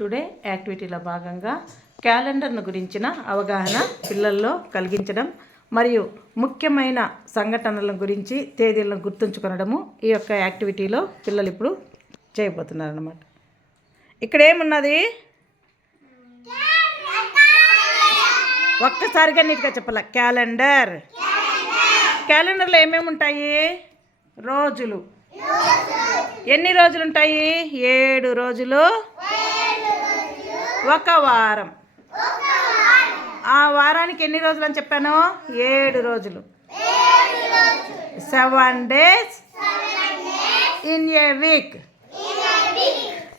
Today యాక్టివిటీలో భాగంగా క్యాలెండర్ను గురించిన అవగాహన పిల్లల్లో కలిగించడం మరియు ముఖ్యమైన సంఘటనల గురించి తేదీలను గుర్తుంచుకొనడము ఈ యొక్క యాక్టివిటీలో పిల్లలు ఇప్పుడు చేయబోతున్నారు అన్నమాట. ఇక్కడ ఏమున్నది? ఒక్కసారిగా నీట్గా చెప్పాల. క్యాలెండర్. క్యాలెండర్లో ఏమేమి ఉంటాయి? రోజులు. ఎన్ని రోజులు ఉంటాయి? 7 రోజులు, ఒక వారం. ఆ వారానికి ఎన్ని రోజులు అని చెప్పాను? 7 రోజులు. 7 days ఇన్ ఏ వీక్.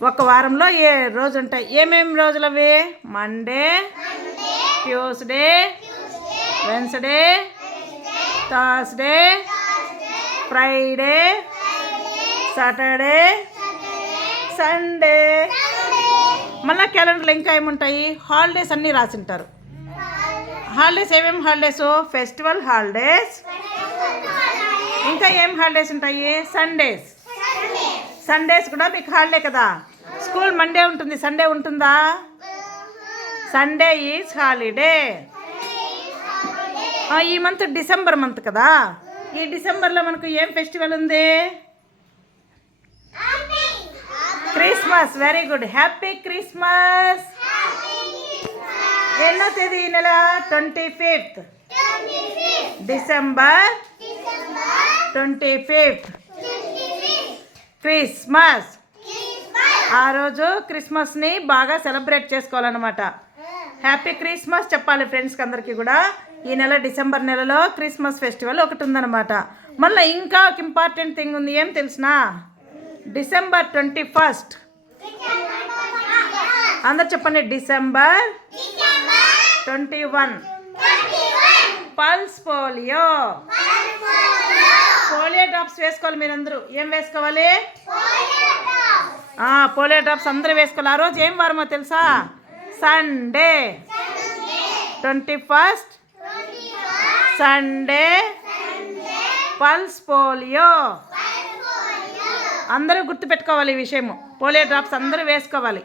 ఒక వారంలో 7 రోజులు ఉంటాయి. ఏమేమి రోజులు అవి? Monday, Tuesday, Wednesday, Thursday, Friday, Saturday, Sunday. మళ్ళీ క్యాలెండర్లో ఇంకా ఏముంటాయి? హాలిడేస్ అన్నీ రాసింటారు. హాలిడేస్ ఏమేమి హాలిడేస్? ఫెస్టివల్ హాలిడేస్, ఇంకా ఏం హాలిడేస్ ఉంటాయి? సండేస్. సండేస్ కూడా మీకు హాలిడే కదా. స్కూల్ మండే ఉంటుంది, సండే ఉంటుందా? Sunday is holiday. ఈ మంత్ డిసెంబర్ మంత్ కదా. ఈ డిసెంబర్లో మనకు ఏం ఫెస్టివల్ ఉంది? Christmas. Very good. Happy Christmas. ఎన్నో తేదీ ఈ నెల? 25th December 25th Christmas. ఆ రోజు క్రిస్మస్ని బాగా సెలబ్రేట్ చేసుకోవాలన్నమాట. హ్యాపీ క్రిస్మస్ చెప్పాలి ఫ్రెండ్స్కి అందరికీ కూడా. ఈ నెల డిసెంబర్ నెలలో క్రిస్మస్ ఫెస్టివల్ ఒకటి ఉందన్నమాట. మళ్ళీ ఇంకా ఒక ఇంపార్టెంట్ థింగ్ ఉంది. ఏం తెలిసినా? December 21st. అందరు చెప్పండి. December 21 pulse polio. Polio drops వేసుకోవాలి మీరందరూ. ఏం వేసుకోవాలి? పోలియో డ్రాప్స్ అందరూ వేసుకోవాలి. ఆ రోజు ఏం వారమో తెలుసా? Sunday. 21st Sunday pulse polio. అందరూ గుర్తుపెట్టుకోవాలి ఈ విషయము. పోలియో డ్రాప్స్ అందరూ వేసుకోవాలి.